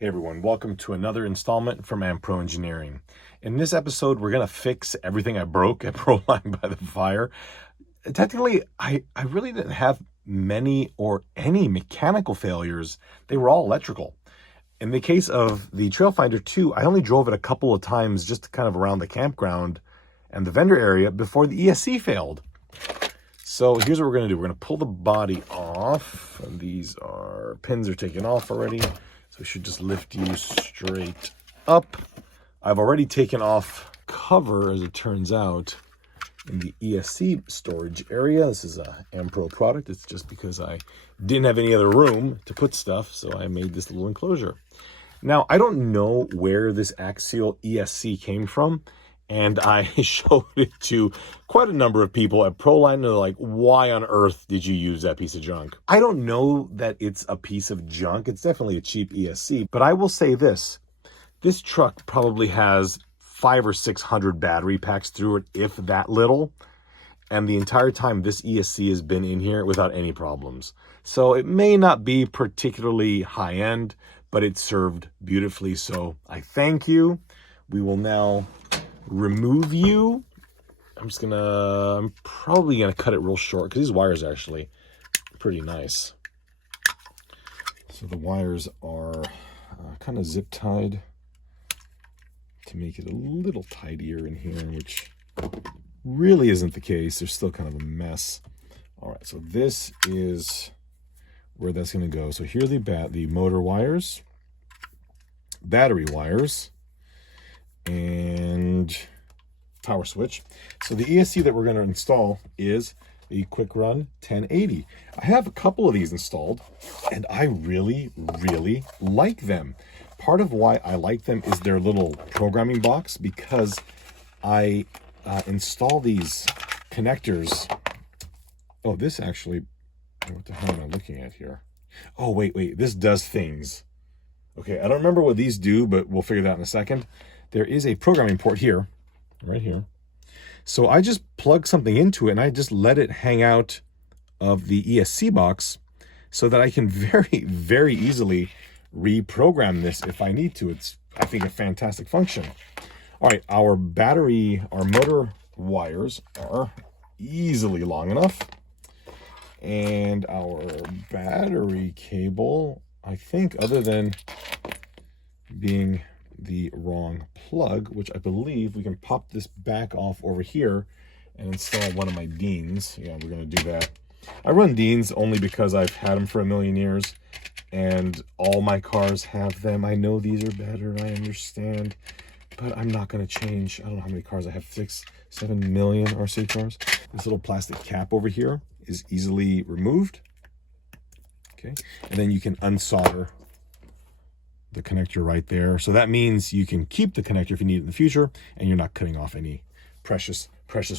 Hey everyone, welcome to another installment from Pro Engineering. In this episode, we're going to fix everything I broke at Proline by the fire. Technically, I really didn't have many or any mechanical failures. They were all electrical. In the case of the Trailfinder 2, I only drove it a couple of times just kind of around the campground and the vendor area before the ESC failed. So here's what we're going to do. We're going to pull the body off. These pins are taken off already. So we should just lift you straight up. I've already taken off cover, as it turns out, in the ESC storage area. This is a Pro product. It's just because I didn't have any other room to put stuff, so I made this little enclosure. Now, I don't know where this axial ESC came from, and I showed it to quite a number of people at Proline, and they're like, why on earth did you use that piece of junk? I don't know that it's a piece of junk. It's definitely a cheap ESC, but I will say this. This truck probably has 500 or 600 battery packs through it, if that little. And the entire time this ESC has been in here without any problems. So it may not be particularly high end, but it served beautifully. So I thank you. We will now remove you. I'm probably gonna cut it real short because these wires are actually pretty nice. So the wires are kind of zip tied to make it a little tidier in here, which really isn't the case. They're still kind of a mess. All right, so this is where that's going to go. So here are the motor wires, battery wires, and power switch. So the ESC that we're going to install is a Quick Run 1080. I have a couple of these installed, and I really, really like them. Part of why I like them is their little programming box, because I install these connectors. Oh, this actually, what the hell am I looking at here? Oh, wait, this does things. Okay, I don't remember what these do, but we'll figure that out in a second. There is a programming port here, right here. So I just plug something into it, and I just let it hang out of the ESC box so that I can very, very easily reprogram this if I need to. It's, I think, a fantastic function. All right, our motor wires are easily long enough. And our battery cable, I think, other than being the wrong plug, which I believe we can pop this back off over here and install one of my Deans. Yeah, we're going to do that. I run Deans only because I've had them for a million years, and all my cars have them. I know these are better, I understand, but I'm not going to change. I don't know how many cars I have, 6-7 million RC cars. This little plastic cap over here is easily removed. Okay, and then you can unsolder the connector right there. So that means you can keep the connector if you need it in the future, and you're not cutting off any precious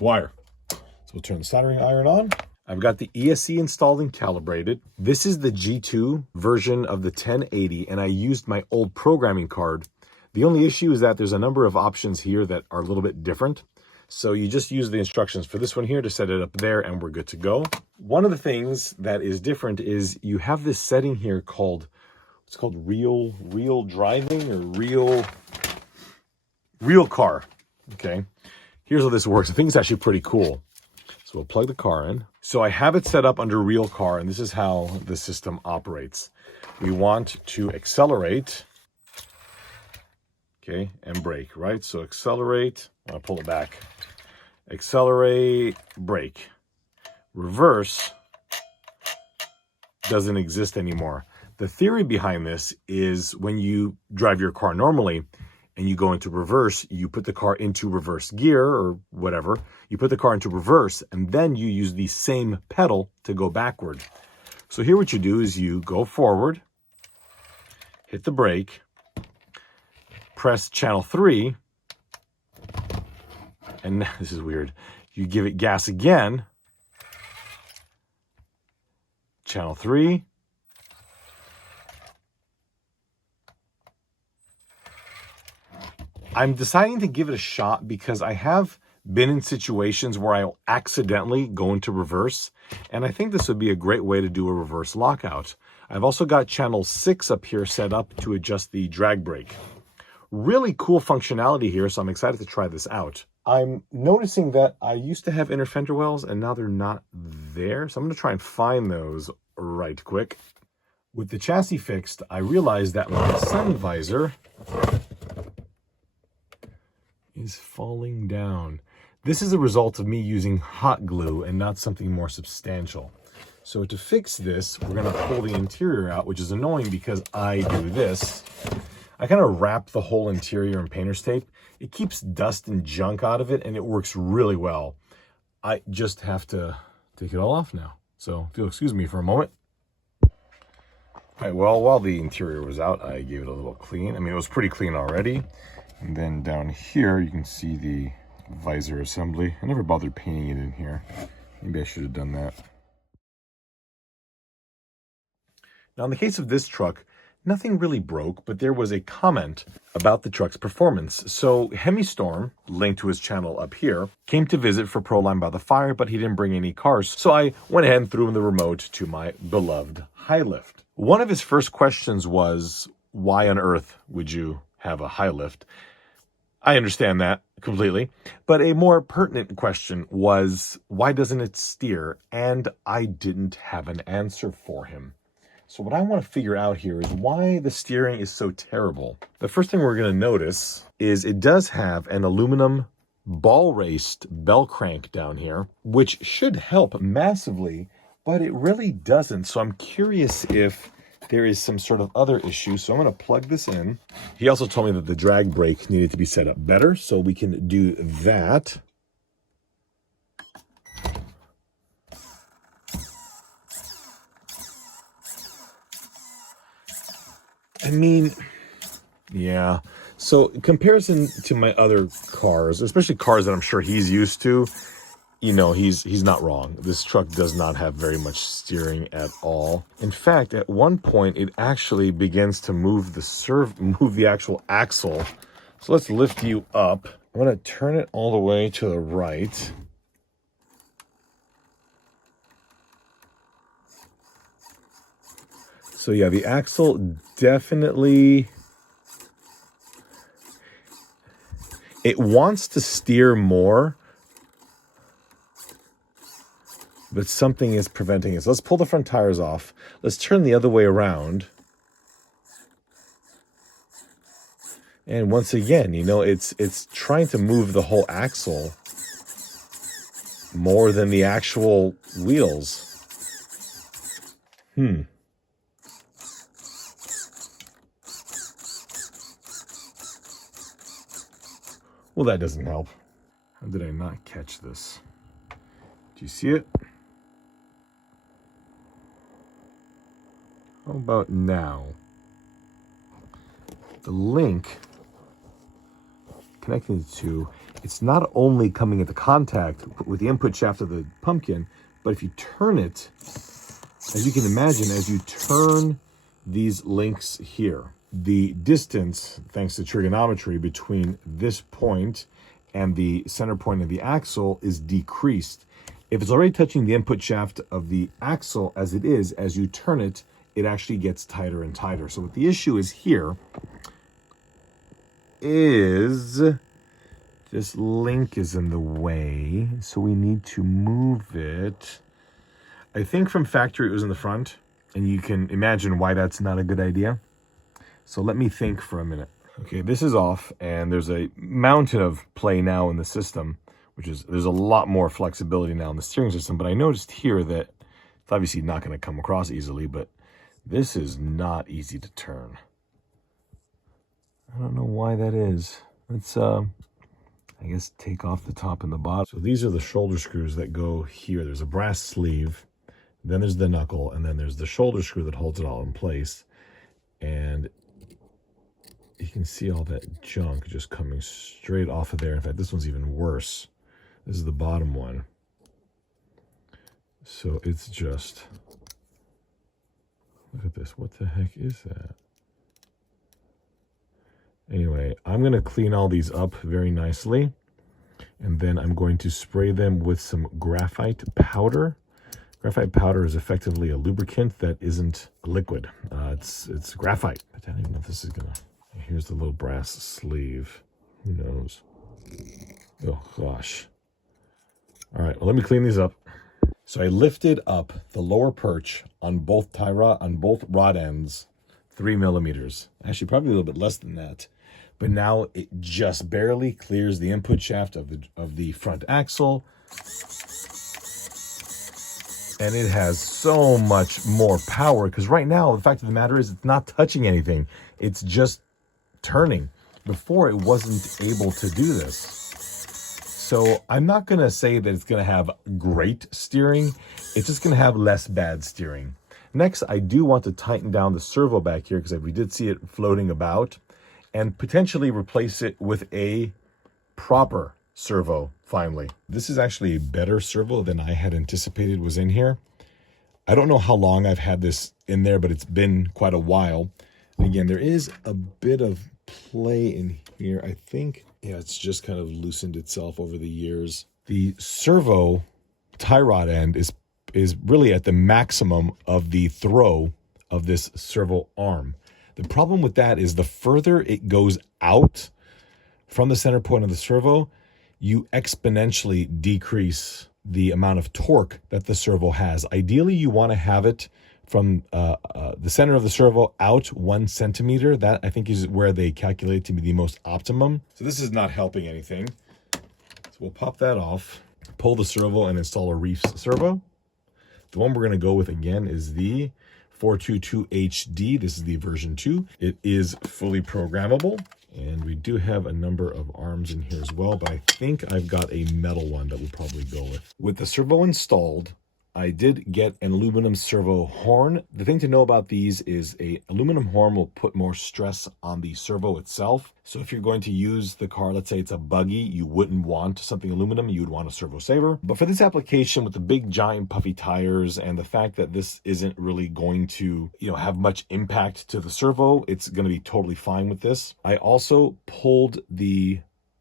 wire. So we'll turn the soldering iron on. I've got the ESC installed and calibrated. This is the G2 version of the 1080, and I used my old programming card. The only issue is that there's a number of options here that are a little bit different. So you just use the instructions for this one here to set it up there, and we're good to go. One of the things that is different is you have this setting here called, it's called real driving, or real car. Okay, here's how this works. I think it's actually pretty cool. So we'll plug the car in. So I have it set up under real car, and this is how the system operates. We want to accelerate, okay, and brake, right? So accelerate, I'll pull it back. Accelerate, brake. Reverse doesn't exist anymore. The theory behind this is when you drive your car normally and you go into reverse, you put the car into reverse gear or whatever. You put the car into reverse, and then you use the same pedal to go backward. So here what you do is you go forward, hit the brake, press channel 3, and now, this is weird. You give it gas again, channel 3, I'm deciding to give it a shot because I have been in situations where I'll accidentally go into reverse, and I think this would be a great way to do a reverse lockout. I've also got channel 6 up here set up to adjust the drag brake. Really cool functionality here, so I'm excited to try this out. I'm noticing that I used to have inner fender wells and now they're not there, so I'm going to try and find those right quick. With the chassis fixed, I realized that my sun visor is falling down. This is a result of me using hot glue and not something more substantial. So to fix this, we're going to pull the interior out, which is annoying because I do this. I kind of wrap the whole interior in painter's tape. It keeps dust and junk out of it, and it works really well. I just have to take it all off now. So if you'll excuse me for a moment. All right, well, while the interior was out, I gave it a little clean. I mean, it was pretty clean already. And then down here, you can see the visor assembly. I never bothered painting it in here. Maybe I should have done that. Now, in the case of this truck, nothing really broke, but there was a comment about the truck's performance. So Hemistorm, linked to his channel up here, came to visit for Proline by the Fire, but he didn't bring any cars. So I went ahead and threw him the remote to my beloved high lift. One of his first questions was, why on earth would you have a high lift? I understand that completely. But a more pertinent question was, why doesn't it steer? And I didn't have an answer for him. So what I want to figure out here is why the steering is so terrible. The first thing we're going to notice is it does have an aluminum ball-raced bell crank down here, which should help massively, but it really doesn't. So I'm curious if there is some sort of other issue. So I'm going to plug this in. He also told me that the drag brake needed to be set up better, so we can do that. I mean, yeah. So in comparison to my other cars, especially cars that I'm sure he's used to, you know, he's not wrong. This truck does not have very much steering at all. In fact, at one point, it actually begins to move the actual axle. So let's lift you up. I'm going to turn it all the way to the right. So yeah, the axle definitely, it wants to steer more, but something is preventing it. So let's pull the front tires off. Let's turn the other way around. And once again, you know, it's trying to move the whole axle more than the actual wheels. Well, that doesn't help. How did I not catch this? Do you see it? How about now? The link connecting the two, it's not only coming into contact with the input shaft of the pumpkin, but if you turn it, as you can imagine, as you turn these links here, the distance, thanks to trigonometry, between this point and the center point of the axle is decreased. If it's already touching the input shaft of the axle as it is, as you turn it, it actually gets tighter and tighter. So what the issue is here is this link is in the way, so we need to move it. I think from factory it was in the front, and you can imagine why that's not a good idea. So let me think for a minute. Okay, this is off, and there's a mountain of play now in the system, which is, there's a lot more flexibility now in the steering system, but I noticed here that it's obviously not going to come across easily, but this is not easy to turn. I don't know why that is. Let's, I guess, take off the top and the bottom. So these are the shoulder screws that go here. There's a brass sleeve, then there's the knuckle, and then there's the shoulder screw that holds it all in place. And you can see all that junk just coming straight off of there. In fact, this one's even worse. This is the bottom one. So it's just, look at this. What the heck is that? Anyway, I'm going to clean all these up very nicely. And then I'm going to spray them with some graphite powder. Graphite powder is effectively a lubricant that isn't a liquid. It's graphite. I don't even know if this is gonna... Here's the little brass sleeve. Who knows? Oh, gosh. All right, well, let me clean these up. So I lifted up the lower perch on both rod ends 3 millimeters. Actually, probably a little bit less than that. But now it just barely clears the input shaft of the front axle. And it has so much more power, because right now, the fact of the matter is it's not touching anything. It's just turning. Before, it wasn't able to do this. So I'm not going to say that it's going to have great steering. It's just going to have less bad steering. Next, I do want to tighten down the servo back here, because we did see it floating about, and potentially replace it with a proper servo finally. This is actually a better servo than I had anticipated was in here. I don't know how long I've had this in there, but it's been quite a while. Again, there is a bit of play in here. I think, yeah, it's just kind of loosened itself over the years. The servo tie rod end is really at the maximum of the throw of this servo arm. The problem with that is the further it goes out from the center point of the servo, you exponentially decrease the amount of torque that the servo has. Ideally, you want to have it from the center of the servo out 1 centimeter. That, I think, is where they calculate to be the most optimum. So this is not helping anything. So we'll pop that off, pull the servo, and install a Reefs servo. The one we're going to go with, again, is the 422 HD. This is the version 2. It is fully programmable. And we do have a number of arms in here as well, but I think I've got a metal one that we'll probably go with. With the servo installed, I did get an aluminum servo horn. The thing to know about these is a aluminum horn will put more stress on the servo itself. So if you're going to use the car, let's say it's a buggy, you wouldn't want something aluminum, you would want a servo saver. But for this application with the big giant puffy tires and the fact that this isn't really going to, have much impact to the servo, it's going to be totally fine with this. I also pulled the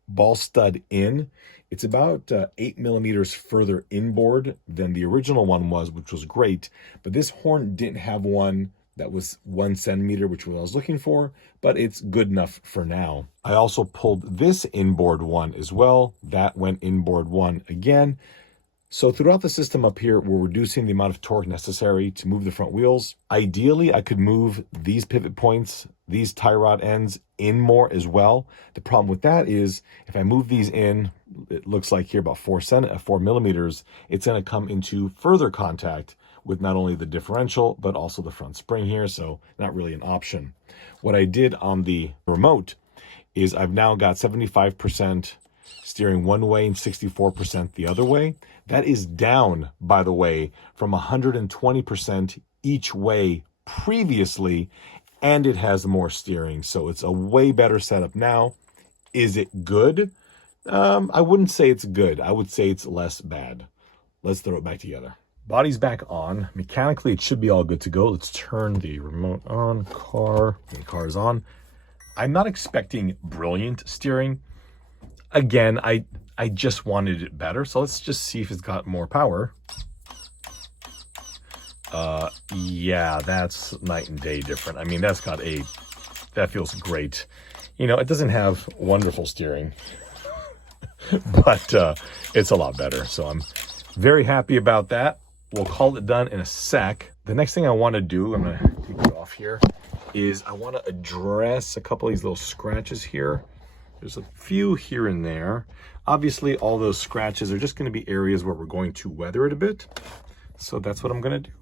ball stud in. It's about 8 millimeters further inboard than the original one was, which was great. But this horn didn't have one that was 1 centimeter, which was what I was looking for, but it's good enough for now. I also pulled this inboard one as well. That went inboard one again. So throughout the system up here, we're reducing the amount of torque necessary to move the front wheels. Ideally, I could move these pivot points, these tie rod ends in more as well. The problem with that is if I move these in, it looks like here about 4 millimeters, it's going to come into further contact with not only the differential, but also the front spring here. So not really an option. What I did on the remote is I've now got 75% steering one way and 64% the other way. That is down, by the way, from 120% each way previously, and it has more steering. So it's a way better setup now. Is it good? I wouldn't say it's good. I would say it's less bad. Let's throw it back together. Body's back on. Mechanically, it should be all good to go. Let's turn the remote on. The car is on. I'm not expecting brilliant steering. Again, I just wanted it better. So let's just see if it's got more power. Yeah, that's night and day different. I mean, that feels great. It doesn't have wonderful steering, but it's a lot better. So I'm very happy about that. We'll call it done in a sec. The next thing I want to do, I'm going to take it off here, is I want to address a couple of these little scratches here. There's a few here and there. Obviously, all those scratches are just going to be areas where we're going to weather it a bit. So that's what I'm going to do.